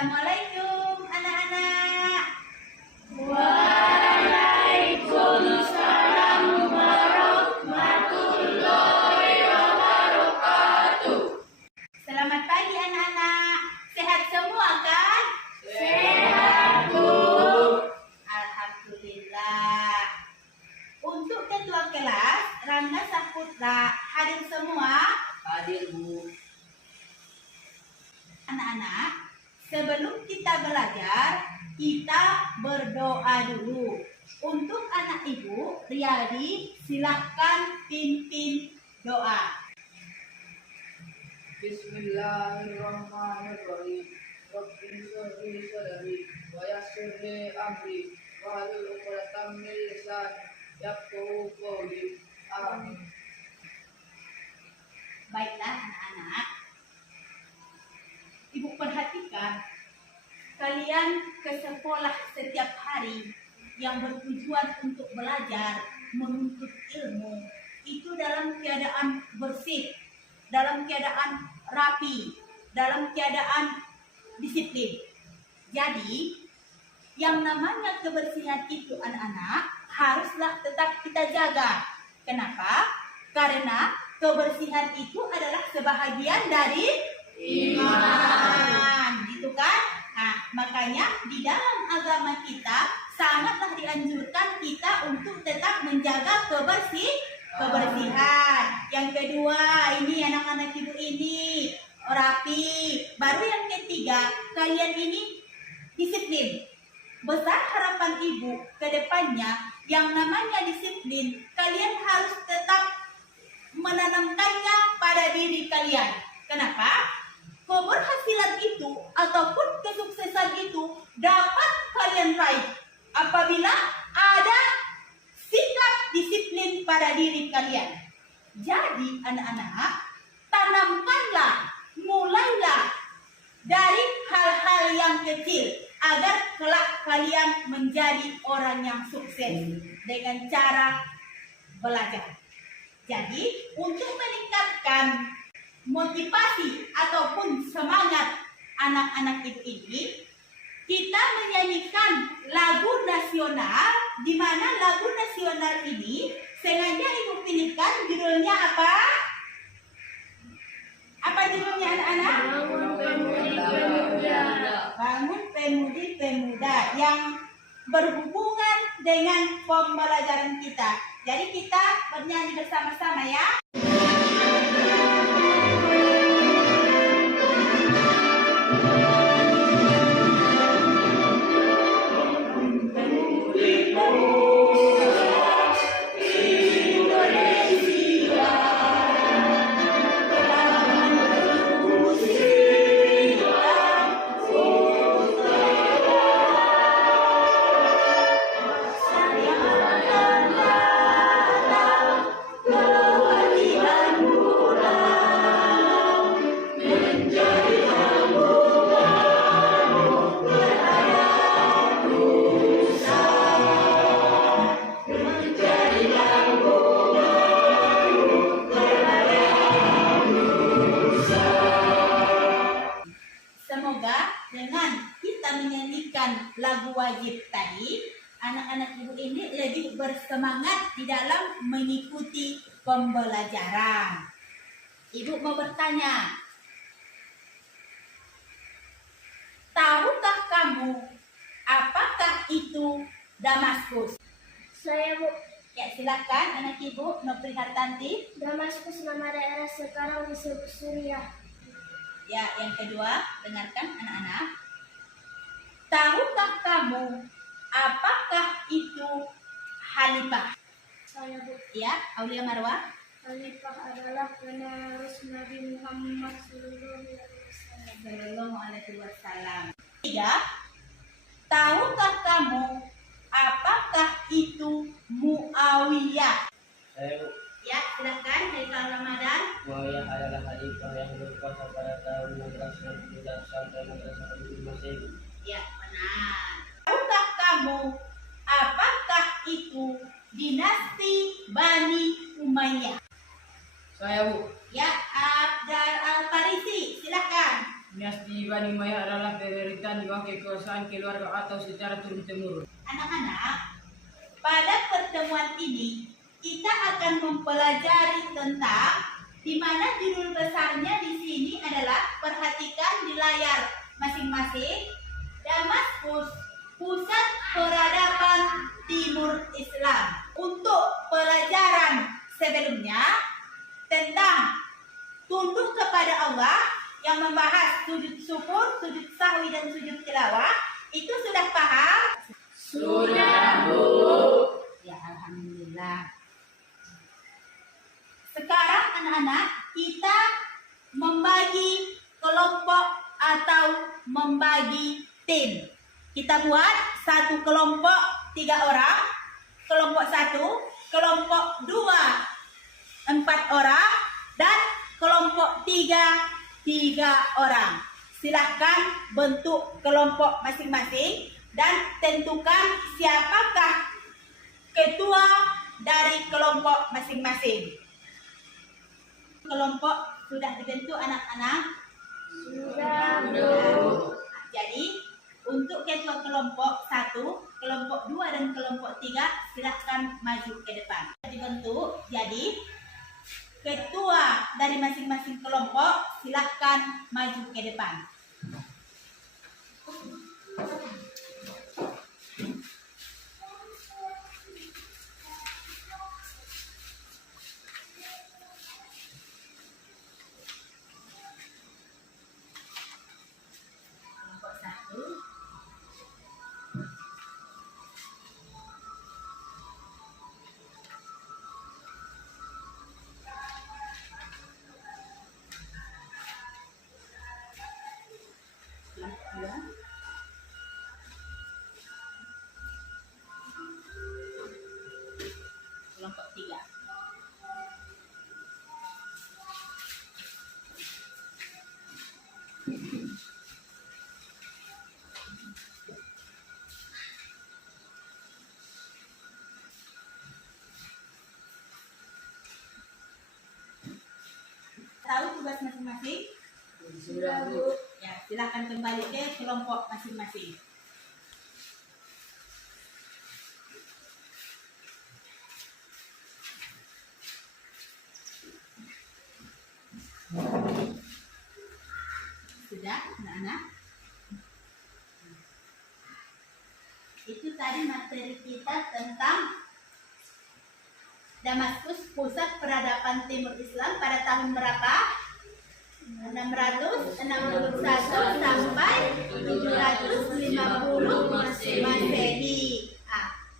Assalamualaikum anak-anak. Waalaikumsalam warahmatullahi wabarakatuh. Selamat pagi anak-anak. Sehat semua kan? Sehat, Bu. Alhamdulillah. Untuk ketua kelas Rangga Saputra hadir semua? Hadir, Bu. Anak-anak, sebelum kita belajar, kita berdoa dulu. Untuk anak ibu, Riyadi, silakan pimpin doa. Bismillahirrahmanirrahim. Rabbi shrah li sadri wa yassir li amri wahlul 'uqdatam min lisani yafqahu qawli. Amin. Baiklah anak-anak, ibu perhatikan, kalian ke sekolah setiap hari yang bertujuan untuk belajar, menuntut ilmu, itu dalam keadaan bersih, dalam keadaan rapi, dalam keadaan disiplin. Jadi, yang namanya kebersihan itu anak-anak haruslah tetap kita jaga. Kenapa? Karena kebersihan itu adalah sebahagian dari iman, gitu kan? Nah, makanya di dalam agama kita sangatlah dianjurkan kita untuk tetap menjaga kebersihan. Yang kedua, ini anak-anak ibu ini rapi. Baru yang ketiga, kalian ini disiplin. Besar harapan ibu ke depannya, yang namanya disiplin, kalian harus tetap menanamkannya pada diri kalian. Kenapa? Keberhasilan itu ataupun kesuksesan itu dapat kalian raih apabila ada sikap disiplin pada diri kalian. Jadi anak-anak, tanamkanlah, mulailah dari hal-hal yang kecil agar kelak kalian menjadi orang yang sukses dengan cara belajar. Jadi untuk meningkatkan motivasi ataupun semangat anak-anak ibu ini, kita menyanyikan lagu nasional, di mana lagu nasional ini sengaja ibu pilihkan judulnya apa? Apa judulnya anak-anak? Bangun Pemudi Pemuda, yang berhubungan dengan pembelajaran kita. Jadi kita bernyanyi bersama-sama ya. Lagu wajib tadi, anak-anak ibu ini lebih bersemangat di dalam mengikuti pembelajaran. Ibu mau bertanya, tahukah kamu apakah itu Damaskus? Saya, Bu. Ya, silakan anak ibu, Nopri Hartanti. Damaskus nama daerah sekarang disebut Suriah. Ya, yang kedua, dengarkan anak-anak. Tahukah kamu apakah itu Khalifah? Saya, Bu. Ya, Aulia Marwah. Khalifah adalah penerus Nabi Muhammad Sallallahu Alaihi Wasallam. Tiga, tahukah kamu apakah itu Muawiyah? Saya, Bu. Ya, silakan Haikal Ramadan. Muawiyah adalah khalifah yang berkuasa pada tahun 1999 sampai 1950 Masehi. Ya, benar. Tahukah kamu apakah itu dinasti Bani Umayyah? Saya, Bu. Ya, Abdal Al-Farisi, silakan. Dinasti Bani Bani Umayyah adalah pemerintahan diwakil kekuasaan keluarga atau secara turun-temurun. Anak-anak, pada pertemuan ini kita akan mempelajari tentang di mana judul besarnya di sini adalah perhatikan di layar masing-masing Damaskus, pusat peradaban Timur Islam. Untuk pelajaran sebelumnya tentang tunduk kepada Allah yang membahas sujud syukur, sujud sahwi dan sujud tilawah, itu sudah paham? Sudah, Bu. Ya, alhamdulillah. Sekarang anak-anak kita membagi kelompok atau membagi tim. Kita buat satu kelompok 3 orang, kelompok 1, kelompok 2 4 orang, dan kelompok 3 orang. Silahkan bentuk kelompok masing-masing dan tentukan siapakah ketua dari kelompok masing-masing. Kelompok sudah dibentuk anak-anak? Sudah, Bu. Jadi untuk ketua kelompok 1, kelompok 2 dan kelompok 3 silahkan maju ke depan. Dibentuk, jadi ketua dari masing-masing kelompok silahkan maju ke depan. Kelompok 1. Kelompok 2. Kelompok 3. Tahu tugas masing-masing? Sudah, Bu. Ya, silakan kembali ke kelompok masing-masing. Sudah, anak-anak? Itu tadi materi kita tentang Damaskus, pusat peradaban Timur Islam pada tahun berapa? 661 sampai 750 Masehi.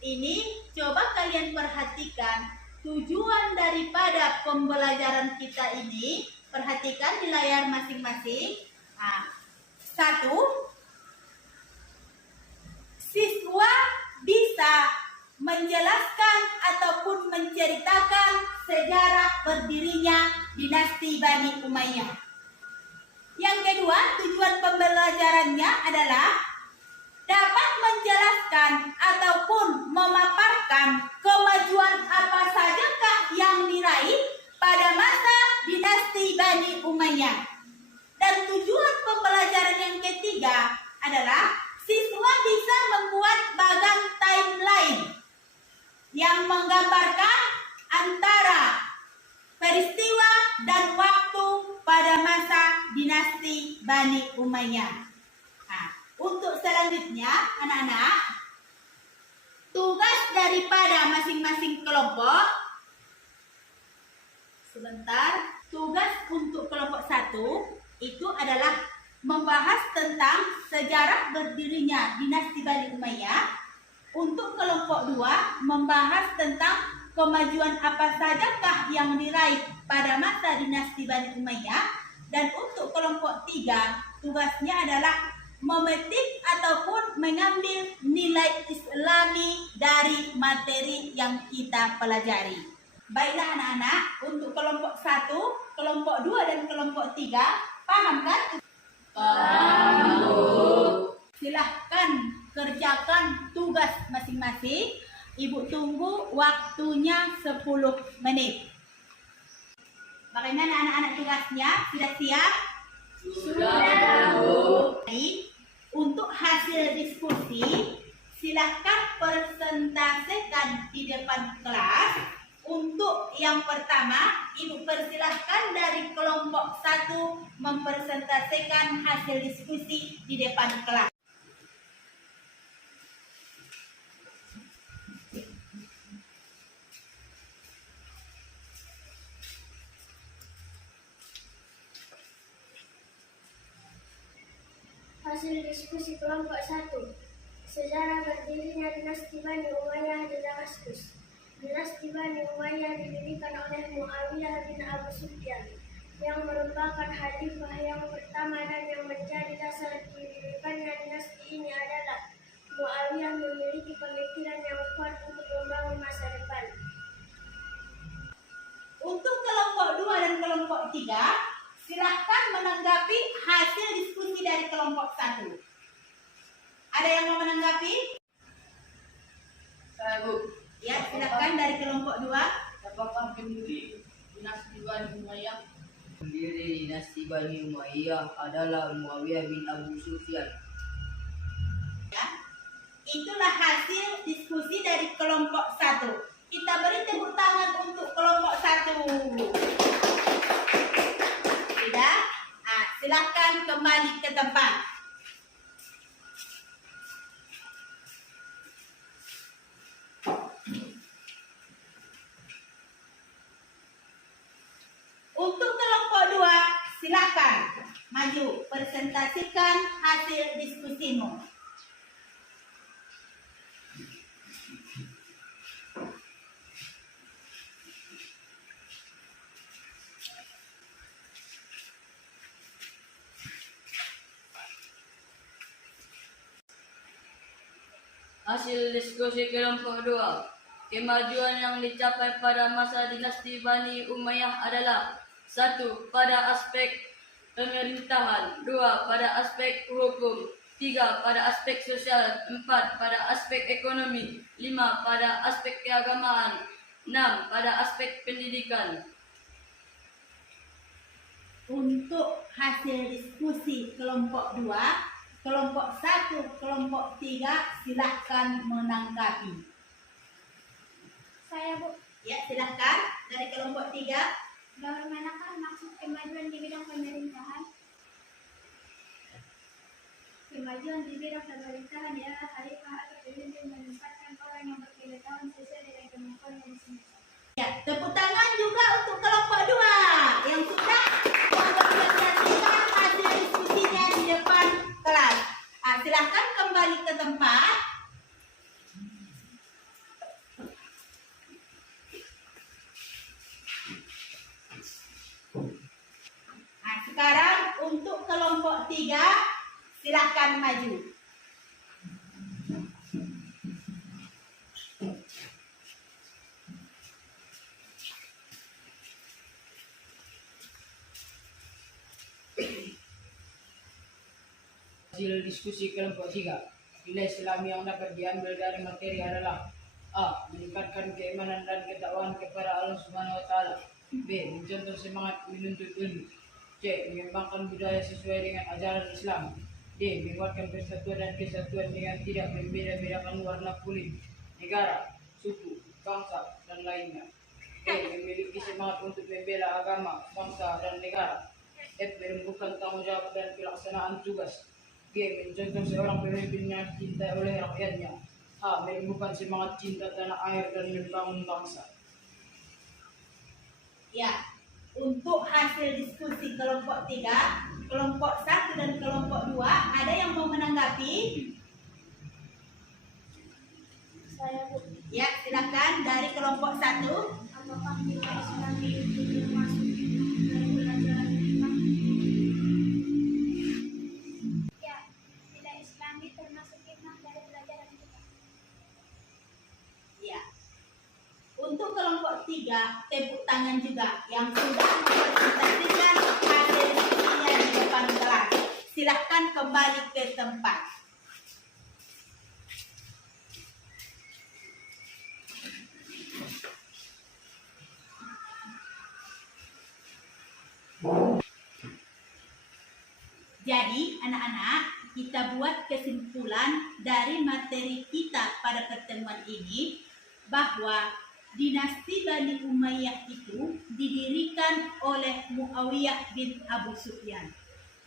Ini coba kalian perhatikan tujuan daripada pembelajaran kita ini. Perhatikan di layar masing-masing. 1. Siswa bisa menjelaskan ataupun menceritakan sejarah berdirinya dinasti Bani Umayyah. Yang kedua, tujuan pembelajarannya adalah dapat menjelaskan ataupun memaparkan kemajuan apa sajakah yang diraih pada masa dinasti Bani Umayyah. Dan tujuan pembelajaran yang ketiga adalah siswa bisa membuat bagan timeline yang menggambarkan antara peristiwa dan waktu pada masa dinasti Bani Umayyah. Untuk selanjutnya, anak-anak, tugas daripada masing-masing kelompok, sebentar, tugas untuk kelompok 1 itu adalah membahas tentang sejarah berdirinya dinasti Bani Umayyah. Untuk kelompok 2 membahas tentang kemajuan apa sajakah yang diraih pada masa dinasti Bani Umayyah. Dan untuk kelompok 3 tugasnya adalah memetik ataupun mengambil nilai Islami dari materi yang kita pelajari. Baiklah anak-anak, untuk kelompok 1, kelompok 2 dan kelompok 3 paham kan? Paham, Bu. Silahkan kerjakan tugas masing-masing. Ibu tunggu waktunya 10 menit. Bagaimana anak-anak tugasnya? Sudah siap? Sudah, Bu. Baik, untuk hasil diskusi, silakan presentasikan di depan kelas. Untuk yang pertama, Ibu persilahkan dari kelompok 1 mempresentasikan hasil diskusi di depan kelas. Hasil diskusi kelompok 1. Sejarah berdirinya dinasti Bani Umayyah di Damaskus. Dinasti Bani Umayyah didirikan oleh Muawiyah bin Abu Sufyan, yang merupakan khalifah yang pertama dan yang menjadi dasar didirikannya dinasti ini adalah Muawiyah memiliki pemikiran yang kuat untuk membangun masa depan. Untuk kelompok 2 dan kelompok 3, silakan menanggapi hasil diskusi dari kelompok 1. Ada yang mau menanggapi? Saya, Bu. Ya, silakan dari kelompok 2. Apakah pendiri dinasti Bani Umayyah? Pendiri dinasti Bani Umayyah adalah Muawiyah bin Abu Sufyan. Ya. Itulah hasil diskusi dari kelompok 1. Kita beri tepuk tangan untuk kelompok 1. Sudah? Silakan kembali ke tempat. Untuk kelompok 2, silakan maju presentasikan hasil diskusimu. Hasil diskusi kelompok 2. Kemajuan yang dicapai pada masa dinasti Bani Umayyah adalah 1. Pada aspek pemerintahan, 2. Pada aspek hukum, 3. Pada aspek sosial, 4. Pada aspek ekonomi, 5. Pada aspek keagamaan, 6. Pada aspek pendidikan. Untuk hasil diskusi kelompok 2, kelompok 1, kelompok 3 silakan menanggapi. Saya, Bu. Ya, silakan dari kelompok 3. Bagaimanakah maksud kemajuan di bidang pemerintahan? Kemajuan di bidang pemerintahan ialah khalifah atau pemimpin menempatkan orang yang berpengetahuan sesuai dengan kemampuan yang semestinya. Ya, tepuk tangan juga untuk kelompok 2 yang sudah mempresentasikan hasil diskusinya di depan kelas. Silakan kembali ke tempat. Sekarang untuk kelompok 3 silakan maju. Hasil diskusi kelompok 3. Nilai Islami yang dapat diambil dari materi adalah A. Meningkatkan keimanan dan ketakwaan kepada Allah Subhanahu wa Ta'ala. B. Mencontoh semangat menuntut ilmu. C. Mengembangkan budaya sesuai dengan ajaran Islam. D. Menguatkan persatuan dan kesatuan dengan tidak membeda-bedakan warna kulit, negara, suku, bangsa, dan lainnya. E. Memiliki semangat untuk membela agama, bangsa, dan negara. F. Menumbuhkan tanggung jawab dan pelaksanaan tugas. G. Mencontoh seorang pemimpin yang dicintai oleh rakyatnya. H. Menumbuhkan semangat cinta tanah air dan membangun bangsa. Ya, untuk hasil diskusi kelompok 3, kelompok 1 dan kelompok 2, ada yang mau menanggapi? Saya, Bu. Ya, silakan dari kelompok 1. Apakah nilai Islami itu termasuk dari pelajaran hikmah? Ya, nilai Islami termasuk hikmah dari pelajaran hikmah. Ya. Untuk kelompok 3, tepuk tangan juga yang sudah mempresentasikan hasil diskusinya di depan kelas. Silahkan kembali ke tempat. Jadi anak-anak, kita buat kesimpulan dari materi kita pada pertemuan ini bahwa dinasti Bani Umayyah itu didirikan oleh Muawiyah bin Abu Sufyan,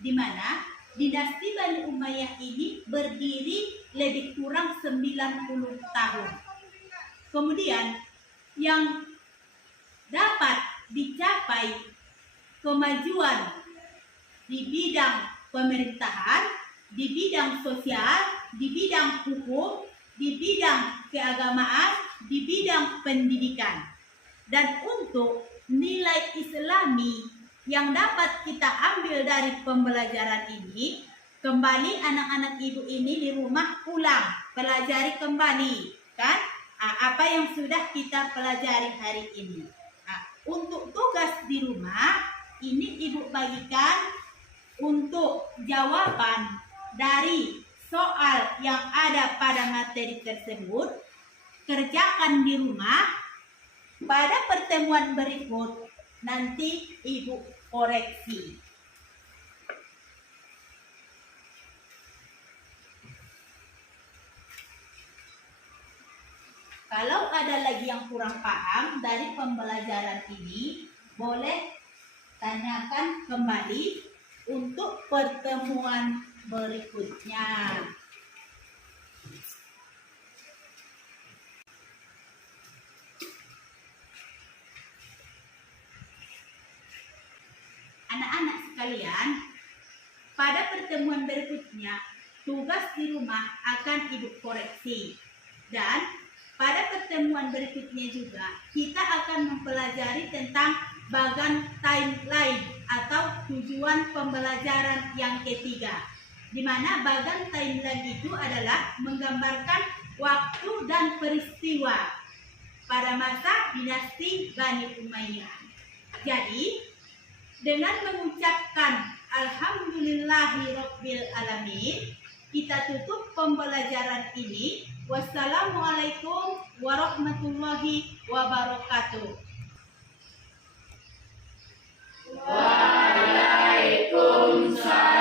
di mana dinasti Bani Umayyah ini berdiri lebih kurang 90 tahun. Kemudian yang dapat dicapai kemajuan di bidang pemerintahan, di bidang sosial, di bidang hukum, di bidang keagamaan, di bidang pendidikan. Dan untuk nilai Islami yang dapat kita ambil dari pembelajaran ini, kembali anak-anak ibu ini di rumah ulang, pelajari kembali, kan? Apa yang sudah kita pelajari hari ini. Untuk tugas di rumah, ini ibu bagikan untuk jawaban dari soal yang ada pada materi tersebut. Kerjakan di rumah. Pada pertemuan berikut nanti ibu koreksi. Kalau ada lagi yang kurang paham dari pembelajaran ini, boleh tanyakan kembali untuk pertemuan berikutnya. Anak-anak sekalian, pada pertemuan berikutnya, tugas di rumah akan ibu koreksi. Dan pada pertemuan berikutnya juga, kita akan mempelajari tentang bagan timeline atau tujuan pembelajaran yang ketiga. Di mana bagan timeline itu adalah menggambarkan waktu dan peristiwa pada masa dinasti Bani Umayyah. Jadi, dengan mengucapkan Alhamdulillahirabbil alamin, kita tutup pembelajaran ini. Wassalamualaikum warahmatullahi wabarakatuh. Waalaikumsalam.